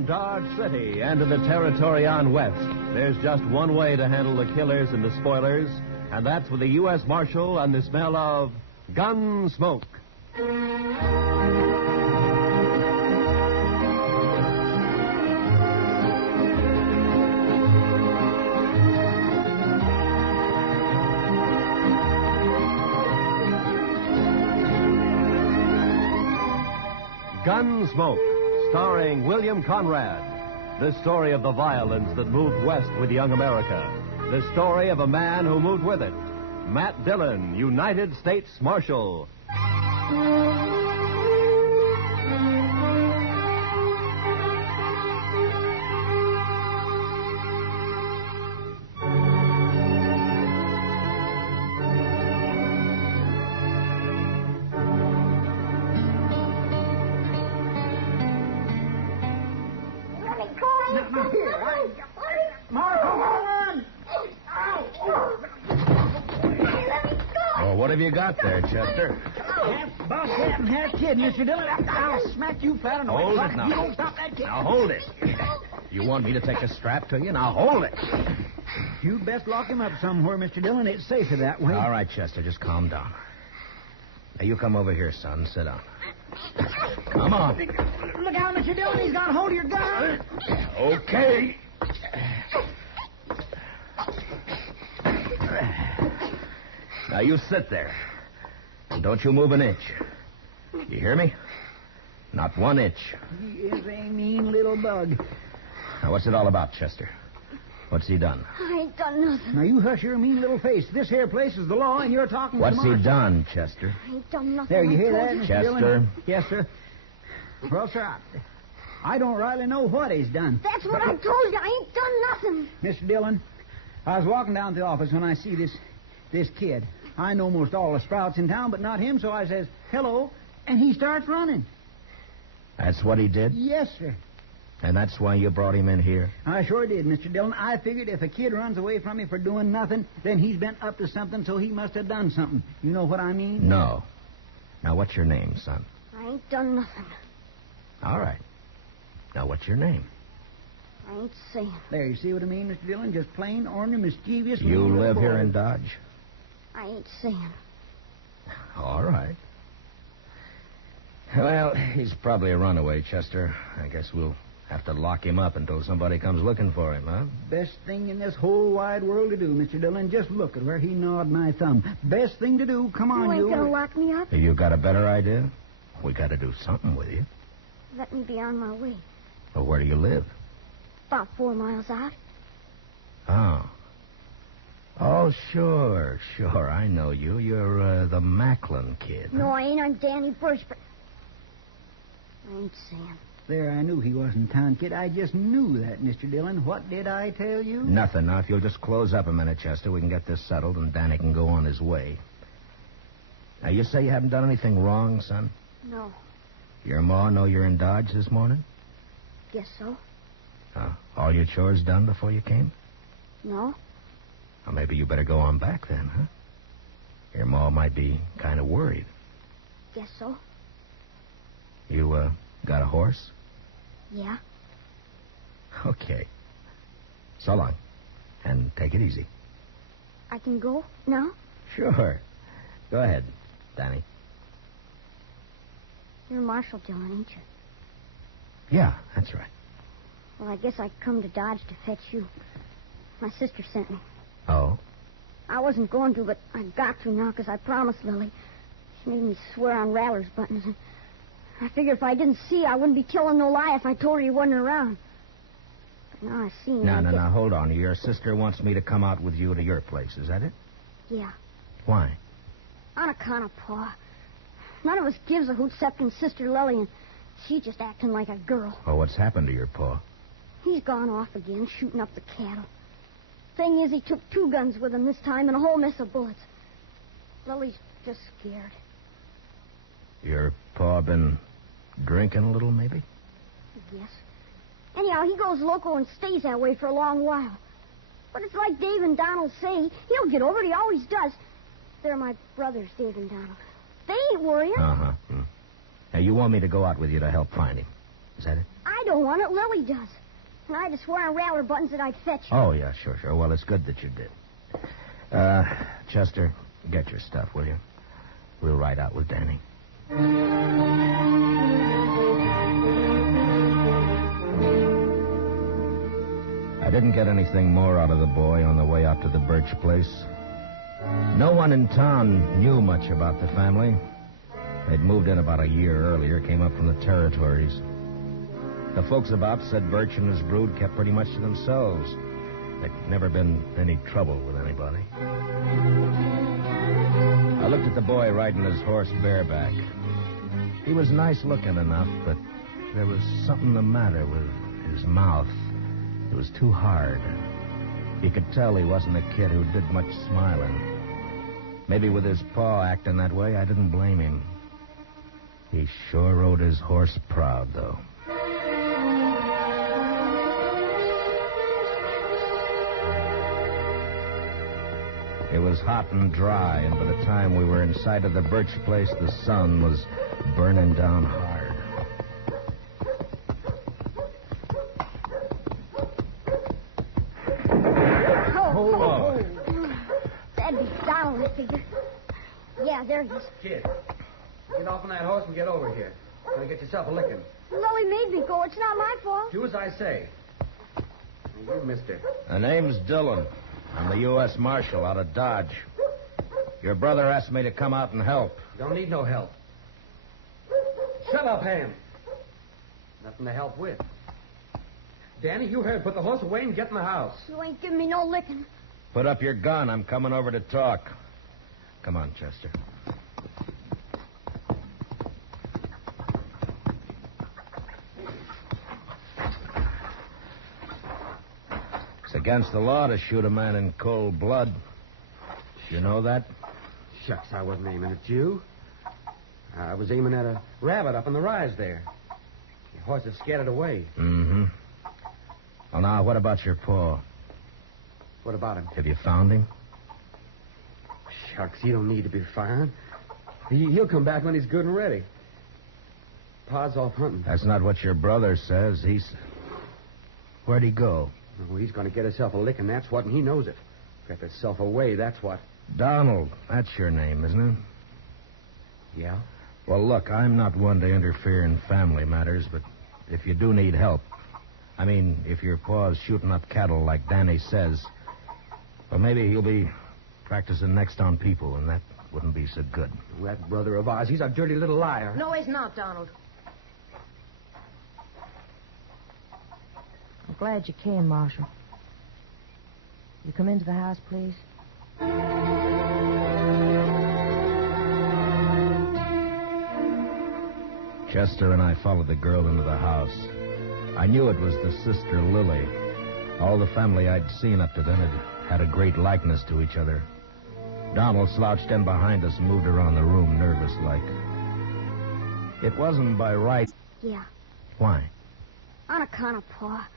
around Dodge City and to the territory on west, there's just one way to handle the killers and the spoilers, and that's with the U.S. Marshal and the smell of gun smoke. Gunsmoke, starring William Conrad. The story of the violence that moved west with young America. The story of a man who moved with it. Matt Dillon, United States Marshal. What have you got there, Chester? Half boss, half kid, Mr. Dillon. I'll smack you flat on the Hold way. it now. You don't stop that kid. Now hold it. You want me to take a strap to you? Now hold it. You best lock him up somewhere, Mr. Dillon. It's safer that way. All right, Chester, just calm down. Now, you come over here, son. Sit down. Come on. Look out, Mr. Dillon. He's got hold of your gun. Okay. Now, you sit there. And don't you move an inch. You hear me? Not one inch. He is a mean little bug. Now, what's it all about, Chester? What's he done? I ain't done nothing. Now, you hush your mean little face. This here place is the law, and you're talking What's to he Marshal. done, Chester? I ain't done nothing. There, you I hear told that, you. Mr. Chester? Dillon? Yes, sir. Well, sir, I don't rightly know what he's done. That's what I told you. I ain't done nothing. Mr. Dillon, I was walking down to the office when I see this kid. I know most all the sprouts in town, but not him, so I says, hello, and he starts running. That's what he did? Yes, sir. And that's why you brought him in here? I sure did, Mr. Dillon. I figured if a kid runs away from me for doing nothing, then he's been up to something, so he must have done something. You know what I mean? No. Now, what's your name, son? I ain't done nothing. All right. Now, what's your name? I ain't saying. There, you see what I mean, Mr. Dillon? Just plain, ornery, mischievous. You mean live little here boy. in Dodge? I ain't saying. All right. Well, he's probably a runaway, Chester. I guess we'll have to lock him up until somebody comes looking for him, huh? Best thing in this whole wide world to do, Mr. Dillon. Just look at where he gnawed my thumb. Best thing to do. Come on, You ain't gonna lock me up? You got a better idea? We got to do something with you. Let me be on my way. Well, where do you live? About 4 miles out. Oh. Oh, sure. I know you. You're the Macklin kid. No, I ain't. I'm Danny Burch, but I ain't saying. There, I knew he wasn't town kid. I just knew that, Mr. Dillon. What did I tell you? Nothing. Now, if you'll just close up a minute, Chester, we can get this settled and Danny can go on his way. Now, you say you haven't done anything wrong, son? No. Your ma know you're in Dodge this morning? Guess so. All your chores done before you came? No. Well, maybe you better go on back then, huh? Your ma might be kind of worried. Guess so. You, got a horse? Yeah. Okay. So long. And take it easy. I can go now? Sure. Go ahead, Danny. You're Marshal Dillon, ain't you? Yeah, that's right. Well, I guess I come to Dodge to fetch you. My sister sent me. Oh? I wasn't going to, but I got to now because I promised Lily. She made me swear on Rattler's buttons, and I figured if I didn't see, I wouldn't be telling no lie if I told her he wasn't around. But now I seen. No, hold on. Your sister wants me to come out with you to your place, is that it? Yeah, Why? on account of Pa. None of us gives a hoot excepting Sister Lily, and she's just acting like a girl. Oh, what's happened to your pa? He's gone off again, shooting up the cattle. Thing is, he took 2 guns with him this time and a whole mess of bullets. Lily's just scared. Your pa been drinking a little, maybe? Yes. Anyhow, he goes loco and stays that way for a long while. But it's like Dave and Donald say. He'll get over it. He always does. They're my brothers, Dave and Donald. They ain't worrying. Uh-huh. Now, you want me to go out with you to help find him? Is that it? I don't want it. Lily does. And I had to swear on rattler buttons that I'd fetch you. Oh, yeah, sure. Well, it's good that you did. Chester, get your stuff, will you? We'll ride out with Danny. I didn't get anything more out of the boy on the way out to the Birch place. No one in town knew much about the family. They'd moved in about a year earlier, came up from the territories. The folks about said Birch and his brood kept pretty much to themselves. There'd never been any trouble with anybody. I looked at the boy riding his horse bareback. He was nice looking enough, but there was something the matter with his mouth. It was too hard. You could tell he wasn't a kid who did much smiling. Maybe with his paw acting that way, I didn't blame him. He sure rode his horse proud, though. It was hot and dry, and by the time we were inside of the Birch place, the sun was burning down hard. Oh. That'd be Donald, I figure. Yeah, there he is. Kid, get off on that horse and get over here. Gonna get yourself a licking. Lily made me go. It's not my fault. Do as I say. And you, mister. The name's Dillon. I'm the U.S. Marshal out of Dodge. Your brother asked me to come out and help. Don't need no help. Shut up, Ham. Nothing to help with. Danny, you heard. Put the horse away and get in the house. You ain't giving me no licking. Put up your gun. I'm coming over to talk. Come on, Chester. It's against the law to shoot a man in cold blood. You know that? Shucks, I wasn't aiming at you. I was aiming at a rabbit up on the rise there. The horse had scared it away. Mm-hmm. Well, now, what about your paw? What about him? Have you found him? Shucks, he don't need to be found. He'll come back when he's good and ready. Pa's off hunting. That's not what your brother says. Where'd he go? Oh, he's going to get himself a licking, that's what, and he knows it. Kept himself away, that's what. Donald. That's your name, isn't it? Yeah? Well, look, I'm not one to interfere in family matters, but if you do need help, I mean, if your paw's shooting up cattle like Danny says, well, maybe he'll be practicing next on people, and that wouldn't be so good. That brother of ours, he's a dirty little liar. No, he's not, Donald. I'm glad you came, Marshal. You come into the house, please? Chester and I followed the girl into the house. I knew it was the sister Lily. All the family I'd seen up to then had a great likeness to each other. Donald slouched in behind us and moved around the room nervous-like. It wasn't by right. Yeah, Why? on account of Pa.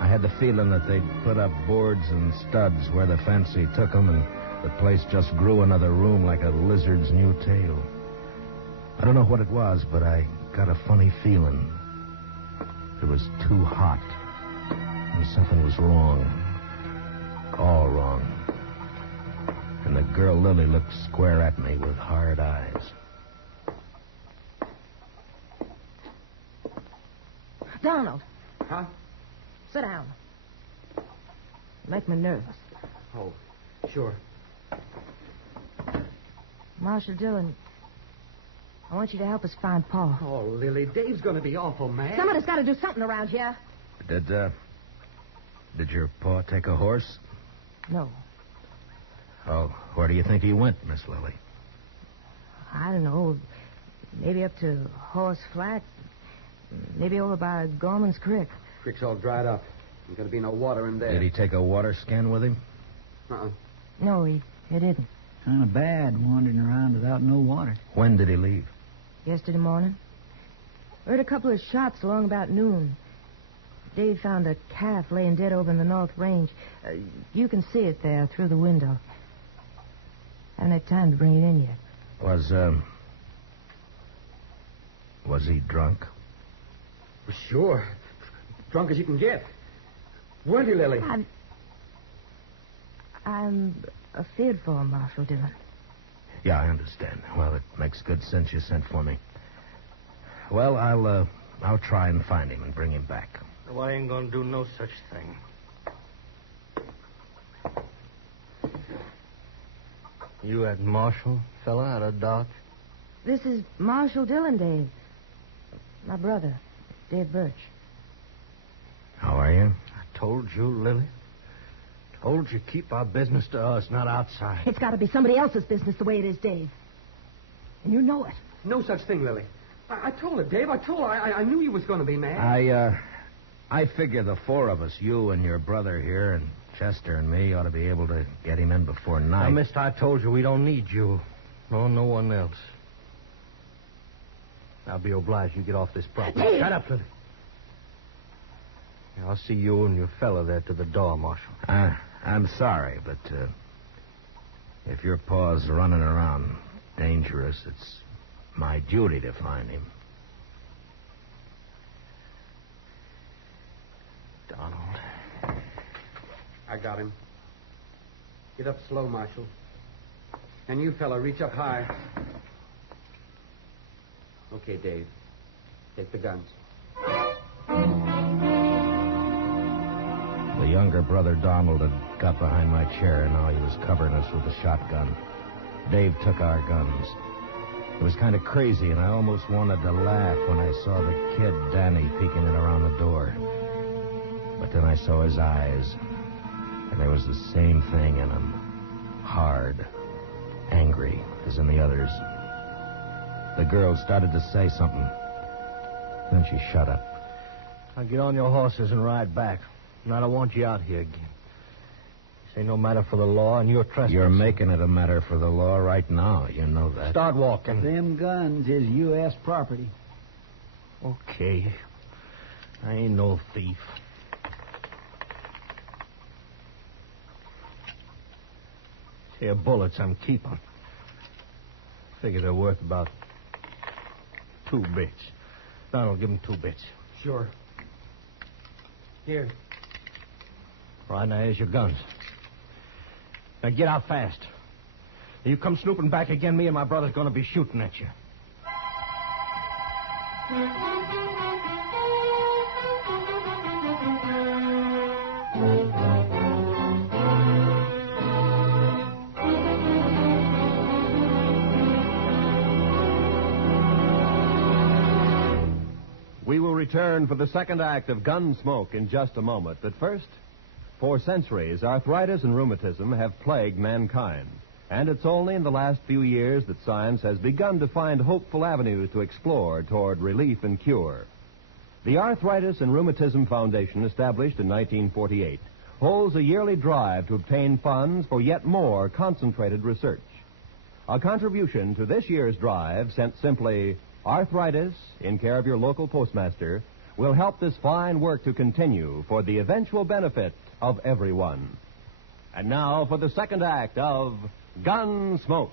I had the feeling that they'd put up boards and studs where the fancy took 'em, and the place just grew another room like a lizard's new tail. I don't know what it was, but I got a funny feeling. It was too hot, and something was wrong. All wrong. And the girl Lily looked square at me with hard eyes. Donald, Huh? sit down. You make me nervous. Oh, sure. Marshal Dillon, I want you to help us find Pa. Oh, Lily, Dave's going to be awful mad. Somebody's got to do something around here. Did your pa take a horse? No, Oh, where do you think he went, Miss Lily? I don't know. Maybe up to Horse Flat. Maybe over by Gorman's Creek. Creek's all dried up. Ain't going to be no water in there. Did he take a water skin with him? Uh-uh. No, he didn't. Kind of bad wandering around without no water. When did he leave? Yesterday morning. Heard a couple of shots along about noon. Dave found a calf laying dead over in the North Range. You can see it there through the window. Haven't had time to bring it in yet. Was he drunk? Sure. Drunk as you can get. Weren't you, Lily? I'm afeard for him, Marshal Dillon. Yeah, I understand. Well, it makes good sense you sent for me. Well, I'll try and find him and bring him back. Well, I ain't gonna do no such thing. You that Marshal fella out of Dodge? This is Marshal Dillon, Dave. My brother, Dave Birch. How are you? I told you, Lily. Told you keep our business to us, not outside. It's got to be somebody else's business the way it is, Dave. And you know it. No such thing, Lily. I told her, Dave. I told her. I knew you was going to be mad. I figure the four of us, you and your brother here, and Chester and me, ought to be able to get him in before night. Now, mister, I told you we don't need you. Nor no one else. I'll be obliged you get off this property. Dave! Shut up, Lily. I'll see you and your fella there to the door, Marshal. I'm sorry, but if your paw's running around dangerous, it's my duty to find him. Donald. I got him. Get up slow, Marshal. And you, fella, reach up high. Okay, Dave. Take the guns. The younger brother, Donald, had got behind my chair, and now he was covering us with a shotgun. Dave took our guns. It was kind of crazy, and I almost wanted to laugh when I saw the kid, Danny, peeking in around the door. But then I saw his eyes, and there was the same thing in them. Hard, angry, as in the others. The girl started to say something. Then she shut up. Now get on your horses and ride back. And I don't want you out here again. This ain't no matter for the law, and you're trespassing. You're making it a matter for the law right now. You know that. Start walking. Them guns is U.S. property. Okay. I ain't no thief. Here, bullets I'm keeping. Figure they're worth about 2 bits. Donald, give him 2 bits. Sure. Here. Right, now here's your guns. Now get out fast. If you come snooping back again, me and my brother's going to be shooting at you. We will return for the second act of Gunsmoke in just a moment. But first, for centuries, arthritis and rheumatism have plagued mankind. And it's only in the last few years that science has begun to find hopeful avenues to explore toward relief and cure. The Arthritis and Rheumatism Foundation, established in 1948, holds a yearly drive to obtain funds for yet more concentrated research. A contribution to this year's drive, sent simply Arthritis, in care of your local postmaster, will help this fine work to continue for the eventual benefit of everyone. And now for the second act of Gunsmoke.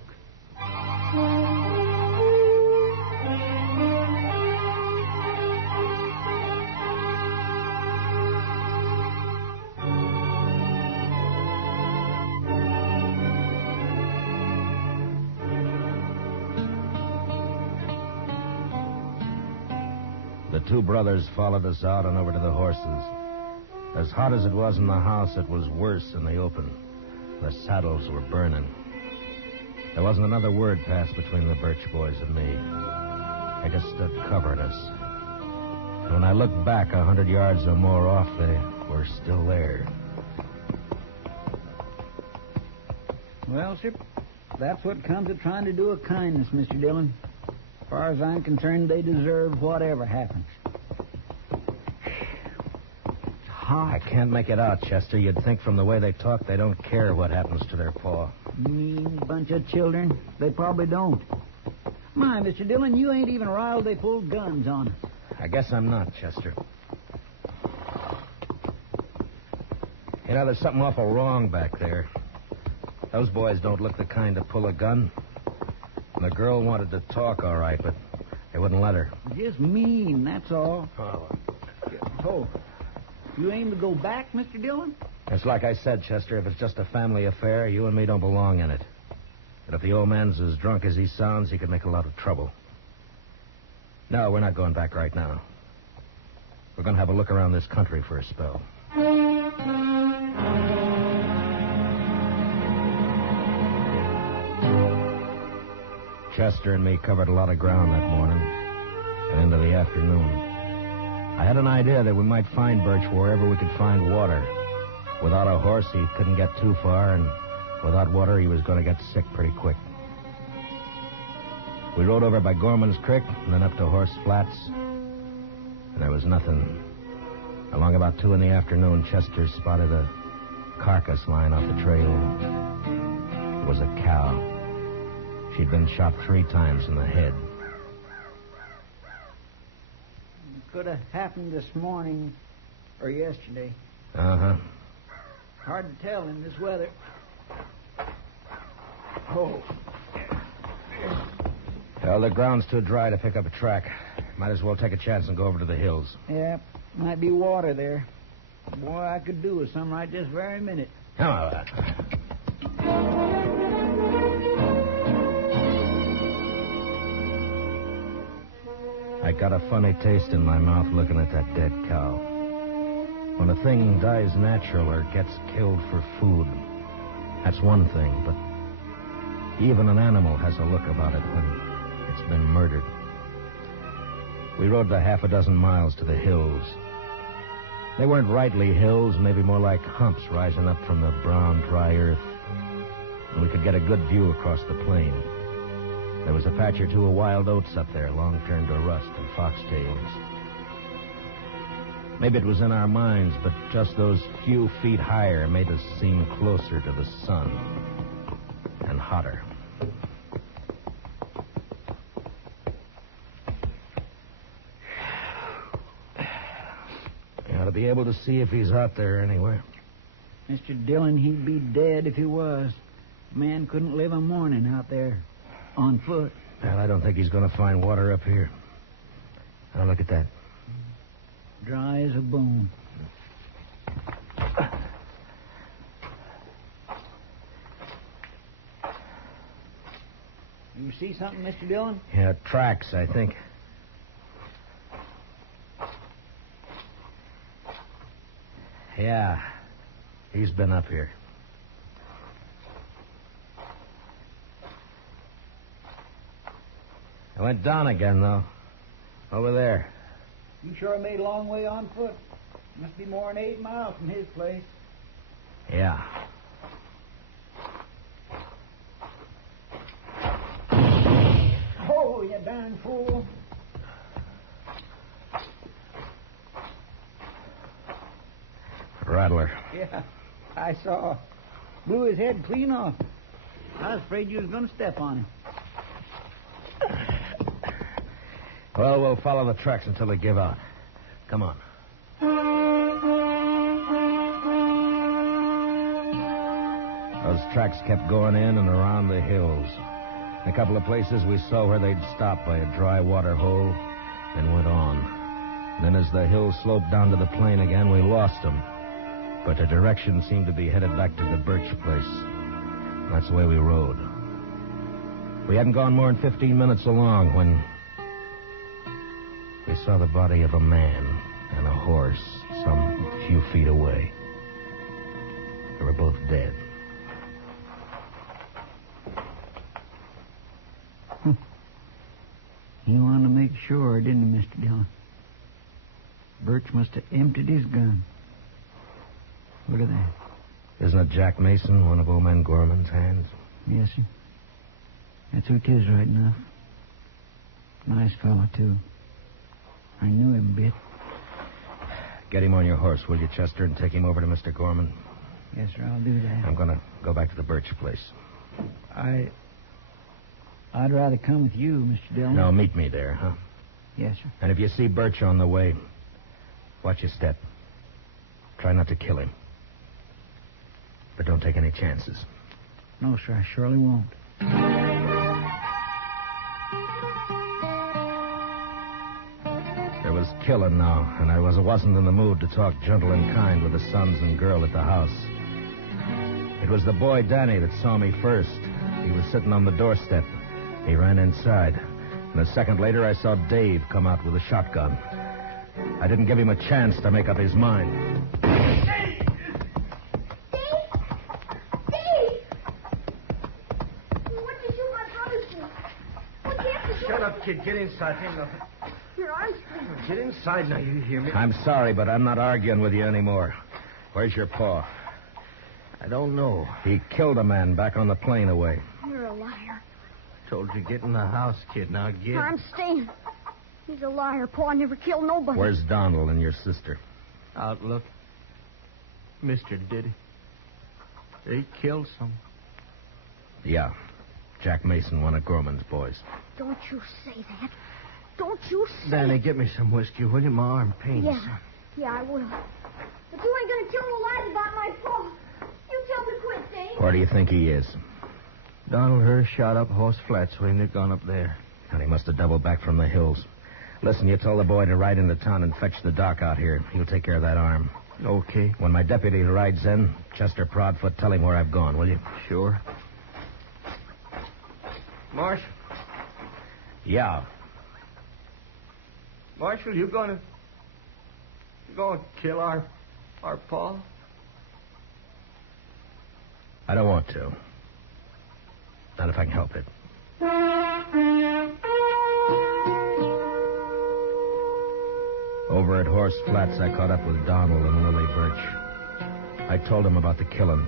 The 2 brothers followed us out and over to the horses. As hot as it was in the house, it was worse in the open. The saddles were burning. There wasn't another word passed between the Birch boys and me. They just stood covering us. And when I looked back 100 yards or more off, they were still there. Well, sir, that's what comes of trying to do a kindness, Mr. Dillon. As far as I'm concerned, they deserve whatever happens. I can't make it out, Chester. You'd think from the way they talk they don't care what happens to their paw. Mean bunch of children. They probably don't. My, Mr. Dillon, you ain't even riled they pulled guns on us. I guess I'm not, Chester. You know, there's something awful wrong back there. Those boys don't look the kind to pull a gun. And the girl wanted to talk, all right, but they wouldn't let her. Just mean, that's all. Oh, Oh, you aim to go back, Mr. Dillon? It's like I said, Chester. If it's just a family affair, you and me don't belong in it. But if the old man's as drunk as he sounds, he could make a lot of trouble. No, we're not going back right now. We're going to have a look around this country for a spell. Chester and me covered a lot of ground that morning and into the afternoon. I had an idea that we might find Birch wherever we could find water. Without a horse, he couldn't get too far, and without water, he was going to get sick pretty quick. We rode over by Gorman's Creek and then up to Horse Flats, and there was nothing. Along about 2 p.m, Chester spotted a carcass lying off the trail. It was a cow. She'd been shot 3 times in the head. Could have happened this morning or yesterday. Uh-huh. Hard to tell in this weather. Oh. Well, the ground's too dry to pick up a track. Might as well take a chance and go over to the hills. Yeah, might be water there. Boy, I could do with some right this very minute. Come on. I got a funny taste in my mouth looking at that dead cow. When a thing dies natural or gets killed for food, that's one thing, but even an animal has a look about it when it's been murdered. We rode the 6 miles to the hills. They weren't rightly hills, maybe more like humps rising up from the brown, dry earth. And we could get a good view across the plain. There was a patch or two of wild oats up there, long turned to rust, and foxtails. Maybe it was in our minds, but just those few feet higher made us seem closer to the sun and hotter. You ought to be able to see if he's out there anywhere. Mr. Dillon, he'd be dead if he was. Man couldn't live a morning out there on foot. Well, I don't think he's going to find water up here. Now, look at that. Dry as a bone. You see something, Mr. Dillon? Yeah, tracks, I think. Yeah, he's been up here. I went down again, though. Over there. You sure made a long way on foot. Must be more than 8 miles from his place. Yeah. Oh, you darn fool. Rattler. Yeah, I saw. Blew his head clean off. I was afraid you was going to step on him. Well, we'll follow the tracks until they give out. Come on. Those tracks kept going in and around the hills. In a couple of places we saw where they'd stop by a dry water hole, then went on. Then as the hill sloped down to the plain again, we lost them. But their direction seemed to be headed back to the Birch place. And that's the way we rode. We hadn't gone more than 15 minutes along when we saw the body of a man and a horse some few feet away. They were both dead. He wanted to make sure, didn't he, Mr. Dillon? Birch must have emptied his gun. Look at that. Isn't it Jack Mason, one of old man Gorman's hands? Yes, sir. That's who it is, right enough. Nice fellow, too. I knew him a bit. Get him on your horse, will you, Chester, and take him over to Mr. Gorman? Yes, sir, I'll do that. I'm going to go back to the Birch place. I'd rather come with you, Mr. Dillon. No, meet me there, huh? Yes, sir. And if you see Birch on the way, watch your step. Try not to kill him. But don't take any chances. No, sir, I surely won't. There was killing now, and I wasn't in the mood to talk gentle and kind with the sons and girl at the house. It was the boy Danny that saw me first. He was sitting on the doorstep. He ran inside, and a second later I saw Dave come out with a shotgun. I didn't give him a chance to make up his mind. Dave! What did you my brother do? What happened? Shut up, kid. Get inside. Ain't nothing. Your arms. Get inside now, you hear me? I'm sorry, but I'm not arguing with you anymore. Where's your paw? I don't know. He killed a man back on the plane away. You're a liar. Told you get in the house, kid. Now get. I'm staying. He's a liar. Paul never killed nobody. Where's Donald and your sister? Outlook. Mister did he? He killed some. Yeah. Jack Mason, one of Gorman's boys. Don't you say that. Don't you say Danny, it. get me some whiskey, will you? My arm pains. Yeah. Yeah, I will. But you ain't gonna tell no lies about my Paul. You tell him to quit, Dave. Where do you think he is? Donald Hurst shot up Horse Flats when they'd gone up there. And he must have doubled back from the hills. Listen, you tell the boy to ride into town and fetch the doc out here. He'll take care of that arm. Okay. When my deputy rides in, Chester Proudfoot, tell him where I've gone, will you? Sure. Marshal. Yeah. Marshal, you gonna kill our Paul? I don't want to. Not if I can help it. Over at Horse Flats, I caught up with Donald and Lily Birch. I told them about the killing.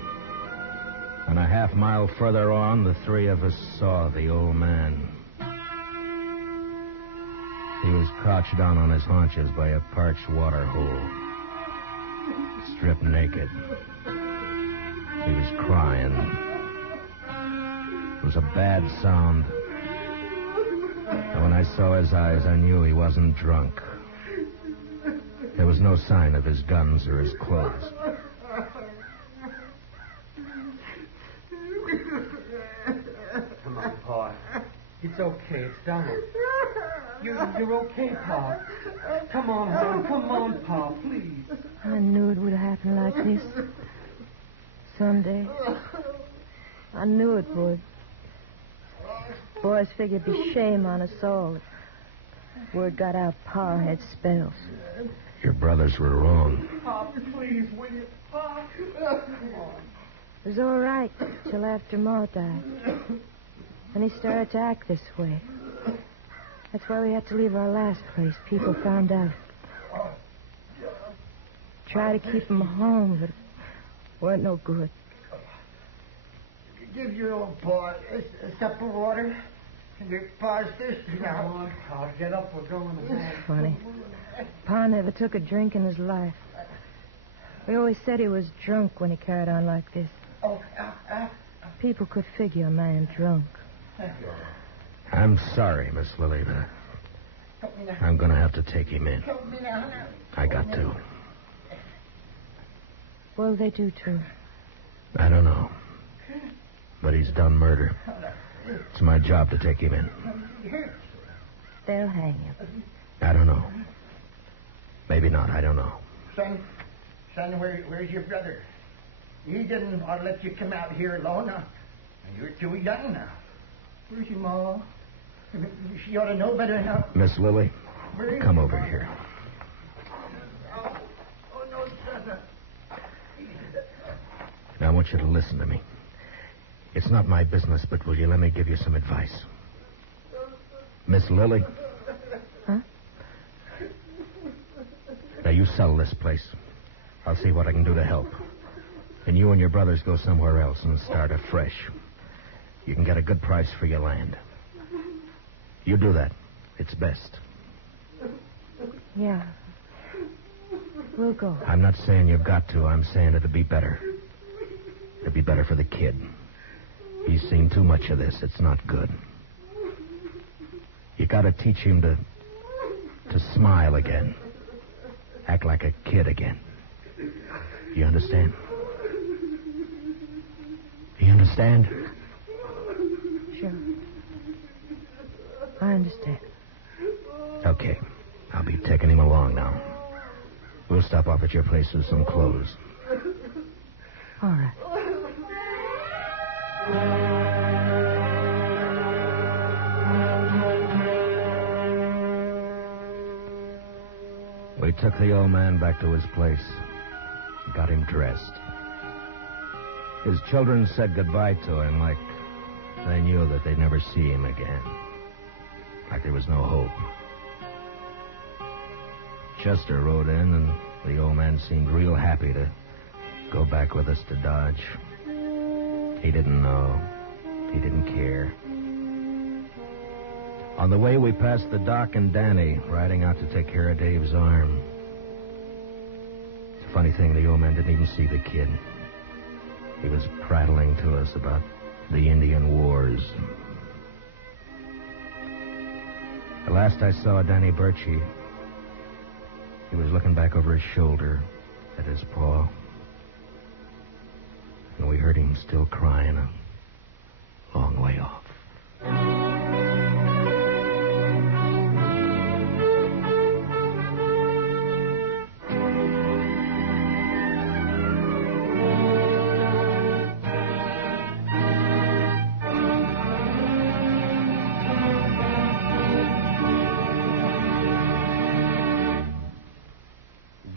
And a half-mile further on, the three of us saw the old man. He was crouched down on his haunches by a parched water hole, stripped naked. He was crying. It was a bad sound. And when I saw his eyes, I knew he wasn't drunk. There was no sign of his guns or his clothes. Come on, Pa. It's okay. It's Donald. You're okay, Pa. Come on, home. Come on, Pa, please. I knew it would happen like this. Someday. I knew it would. Boys figured it'd be shame on us all if word got out Pa had spells. Your brothers were wrong. Pa, please, will you? Pa. Come on. It was all right till after Ma died. Then he started to act this way. That's why we had to leave our last place. People found out. Try to keep him home, but it weren't no good. Give your old boy a cup of water. And your pa's thirsty now. Come on, Pa. Get up. We're going to bed. Funny. Pa never took a drink in his life. We always said he was drunk when he carried on like this. Oh, People could figure a man drunk. I'm sorry, Miss Lily, but help me now. I'm going to have to take him in. Help me now. I got to. Well, they do, too. I don't know. But he's done murder. It's my job to take him in. They'll hang him. I don't know. Maybe not. I don't know. Son, where's your brother? He didn't want to let you come out here alone. Now. You're too young now. Where's your ma? She ought to know better now. Miss Lily, come over here. Oh, no, son. Now, I want you to listen to me. It's not my business, but will you let me give you some advice? Miss Lily? Huh? Now, you sell this place. I'll see what I can do to help. And you and your brothers go somewhere else and start afresh. You can get a good price for your land. You do that. It's best. Yeah. We'll go. I'm not saying you've got to. I'm saying it'd be better. It'd be better for the kid. He's seen too much of this. It's not good. You gotta teach him to smile again. Act like a kid again. You understand? You understand? Sure. I understand. Okay. I'll be taking him along now. We'll stop off at your place with some clothes. All right. We took the old man back to his place. Got him dressed. His children said goodbye to him like they knew that they'd never see him again. Like there was no hope. Chester rode in, and the old man seemed real happy to go back with us to Dodge. He didn't know. He didn't care. On the way, we passed the Doc and Danny riding out to take care of Dave's arm. It's a funny thing, the old man didn't even see the kid. He was prattling to us about the Indian Wars. The last I saw of Danny Birchie, he was looking back over his shoulder at his paw. And we heard him still crying a long way off.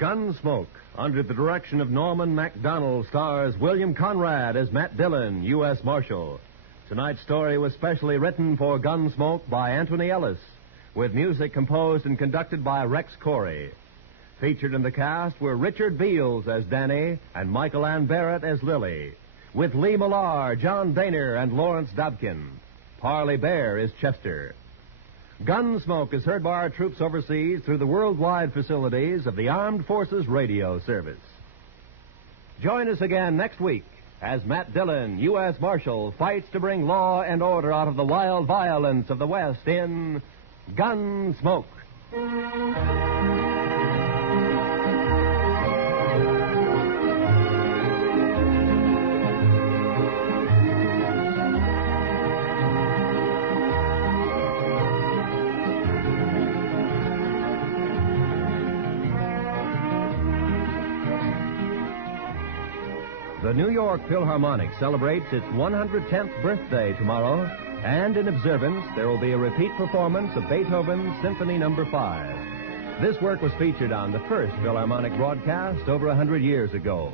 Gunsmoke, under the direction of Norman MacDonald, stars William Conrad as Matt Dillon, U.S. Marshal. Tonight's story was specially written for Gunsmoke by Anthony Ellis, with music composed and conducted by Rex Corey. Featured in the cast were Richard Beals as Danny and Michael Ann Barrett as Lily, with Lee Millar, John Daner, and Lawrence Dobkin. Parley Bear is Chester. Gunsmoke is heard by our troops overseas through the worldwide facilities of the Armed Forces Radio Service. Join us again next week as Matt Dillon, U.S. Marshal, fights to bring law and order out of the wild violence of the West in Gunsmoke. The New York Philharmonic celebrates its 110th birthday tomorrow, and in observance, there will be a repeat performance of Beethoven's Symphony No. 5. This work was featured on the first Philharmonic broadcast over 100 years ago.